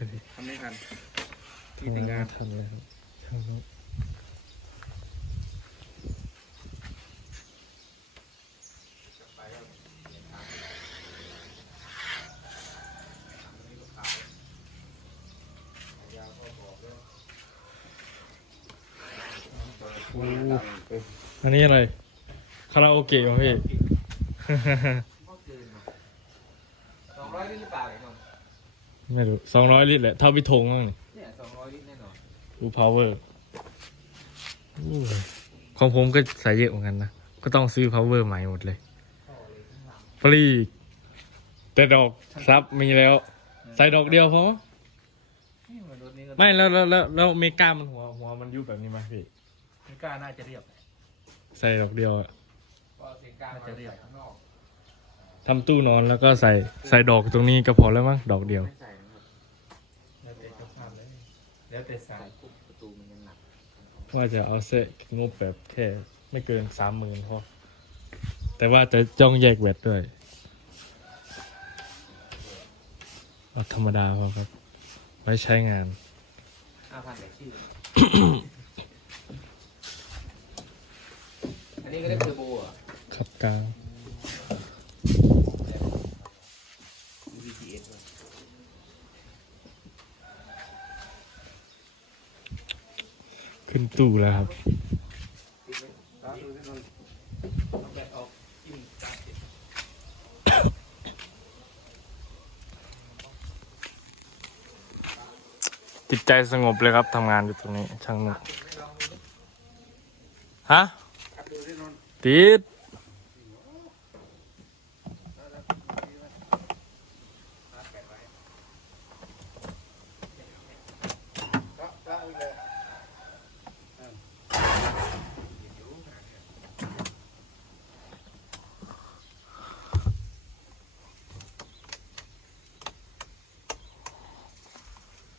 พอดีทำไม่ทันที่แต่งงานทำเลยครับช่างนกอันนี้อะไร คาราโอเกะเหรอพี่ สองร้อยลิตรหรือเปล่าไอ้นนท์ ไม่รู้สองร้อยลิตรแหละ เท่าพี่ธงนั่นนี่เนี่ยสองร้อยลิตรแน่นอนอูพาวเวอร์ของผมก็ใส่เยอะเหมือนกันนะ ก็ต้องซื้อพาวเวอร์ใหม่หมดเลยฟรีแต่ดอกซับมีแล้ว ใส่ดอกเดียวพอนี่เหมือนรถนี้ก็ไม่แล้วแล้วแล้วแล้วเมกามันหัวหัวมันยุบแบบนี้ไหมพี่ไม่กล้าน่าจะเรียบใส่ดอกเดียวอะก็เสียงกลางน่าจะเรียบข้างนอกทำตู้นอนแล้วก็ใส่ใส่ดอกตรงนี้ก็พอแล้วมั้งดอกเดียวไม่ใส่นะครับแล้วแต่เจ้าภาพเลย แล้วแต่สายปุ๊บประตูมันยังหนักว่าจะเอาเซ็งบแบบแค่ไม่เกินสามหมื่นพอแต่ว่าจะจ้องแยกแบตด้วยเอาธรรมดาพอครับ ไว้ใช้งานห้าพันแต่ชื่อ อันนี้ก็ได้เทอร์โบเหรอะขับกลาง VTS ว่ะ ขึ้นตู้แล้วครับ จิตใจสงบเลยครับทำงานอยู่ตรงนี้ช่างหนุกฮะติด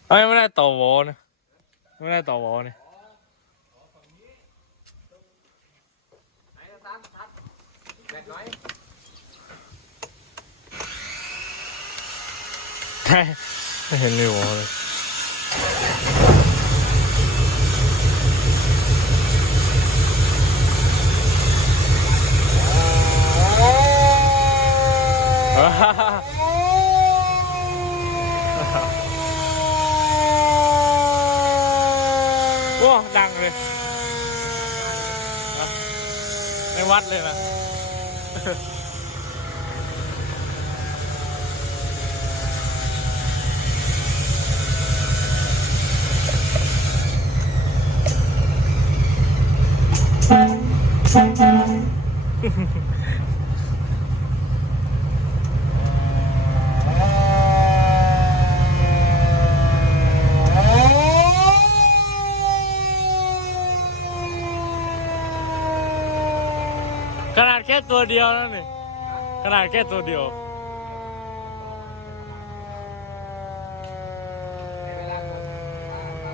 เอ้ยไม่ได้ต่อวอนะไม่ได้ต่อวอเนี่ยไหนตามชัดแบตน้อยใช่ไม่เห็นเลยวอเลยว้า ดังเลยนะไม่วัดเลยนะ ขนาดแค่ ตัวเดียวนั่นนี่ขนาดแค่ตัวเดียว ในเวลาก่อนอ่าเรา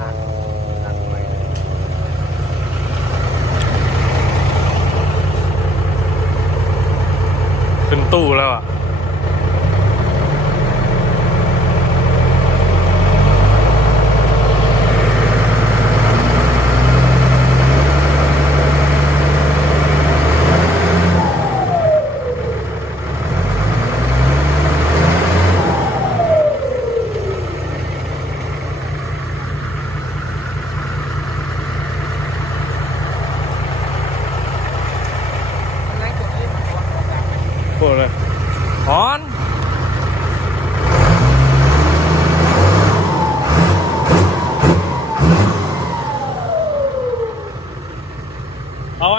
ลากลากไป ขึ้นตู้แล้วอะ มันไล่กดเลยมันวางของกลางไหม โคตรเลยออนเอาไหม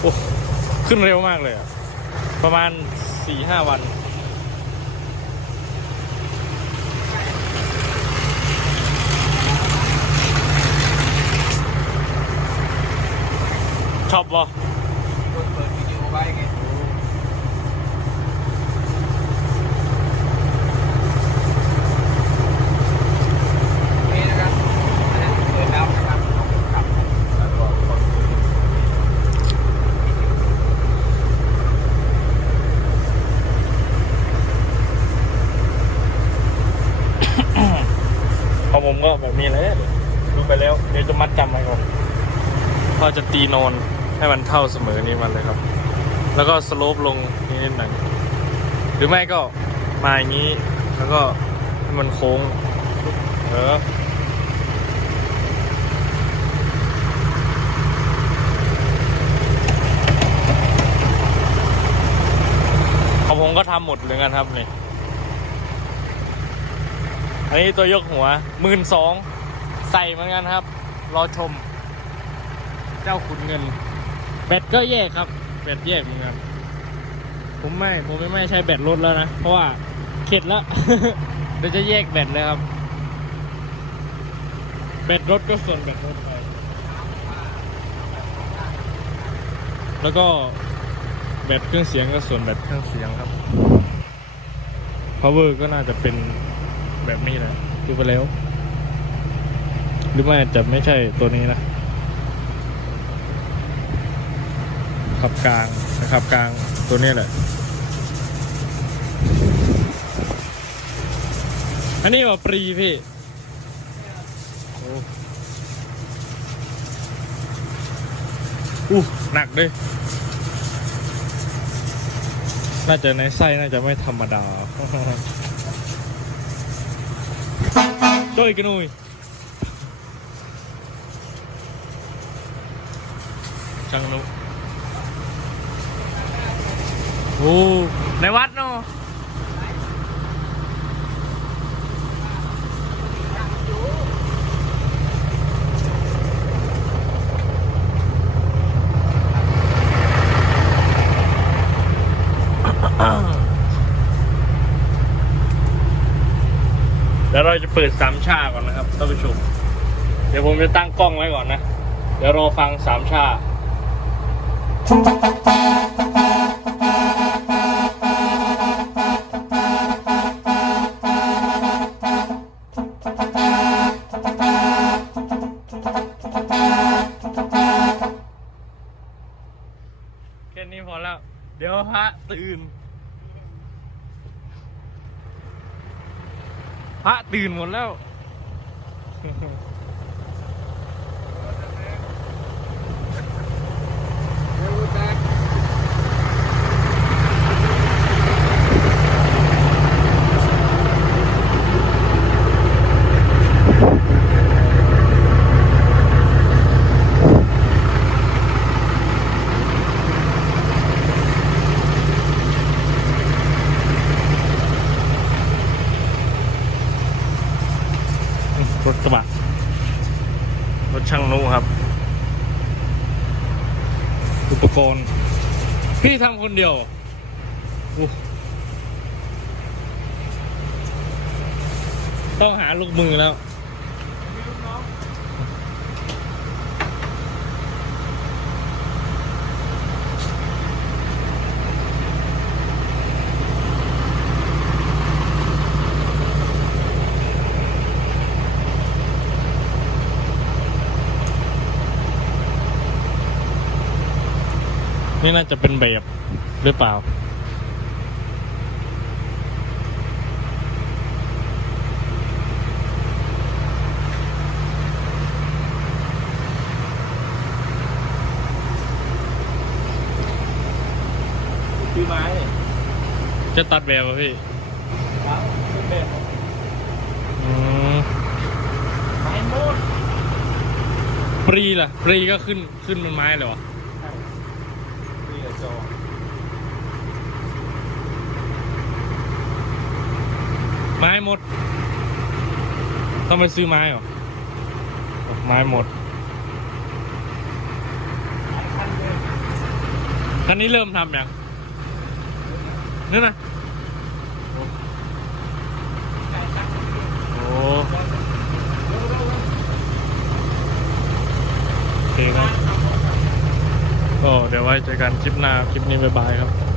โอ้ ขึ้นเร็วมากเลยอะประมาณสี่ห้าวัน ชอบบ่ดเปิดวิดีโอไว้ไงนี่นะครับอันนั้น นี้เลยดูไปแล้วเดี๋ยวจะมัดจำไว้ก่อนก็จะ ตีโนนให้มันเท่าเสมอนี้มันเลยครับ แล้วก็สโลปลงนิดหน่อยหรือไม่ก็มาอย่างนี้ แล้วก็ให้มันโค้งเออขอผมก็ทำหมดเหมือนกันครับนี่อันนี้ตัวยกหัวหมื่นสองใส่เหมือนกันครับ รอชม เจ้าขุนเงินแบตก็แยกครับ แบตแยกเหมือนกันผมไม่ผมไม่ไม่ใช้แบตรถแล้วนะ เพราะว่าเข็ดแล้วเดี๋ยวจะแยกแบตเลยครับ แบตรถก็ส่วนแบตรถไปแล้วก็แบตเครื่องเสียงก็ส่วนแบตเครื่องเสียงครับ power ก็น่าจะเป็นแบบนี้แหละดูไปแล้ว หรือไม่อาจจะไม่ใช่ตัวนี้นะ ขับกลางนะครับกลางตัวนี้แหละ อันนี้ว่าปรีพี่โอ้อู้หนักด้วยน่าจะในไส้น่าจะไม่ธรรมดาโดยกันหน่อยช่างนุ โอ้ในวัดเนาะเดี๋ยวเราจะเปิดสามชาก่อนนะครับท่านผู้ชม เดี๋ยวผมจะตั้งกล้องไว้ก่อนนะ เดี๋ยวรอฟังสามชา พอแล้ว เดี๋ยวพระตื่น พระตื่นหมดแล้ว ถกระบะ รถช่างนุครับ อุปกรณ์ พี่ทำคนเดียวต้องหาลูกมือแล้ว นี่น่าจะเป็นแบบหรือเปล่า คือไม้เนี่ยจะตัดแบบอะพี่ครับเป็นแบบอืมไม้โมดปรีล่ะ ปรีก็ขึ้นขึ้นเป็นไม้เลยวะนี่แหละ จอไม้หมด ต้องไปซื้อไม้เหรอ ไม้หมดคันเลยคันนี้เริ่มทำยังนี่นะ ไก่ตั้ง โอ้โอเคครับก็ เดี๋ยวไว้เจอกันคลิปหน้า คลิปนี้บ๊ายบายครับ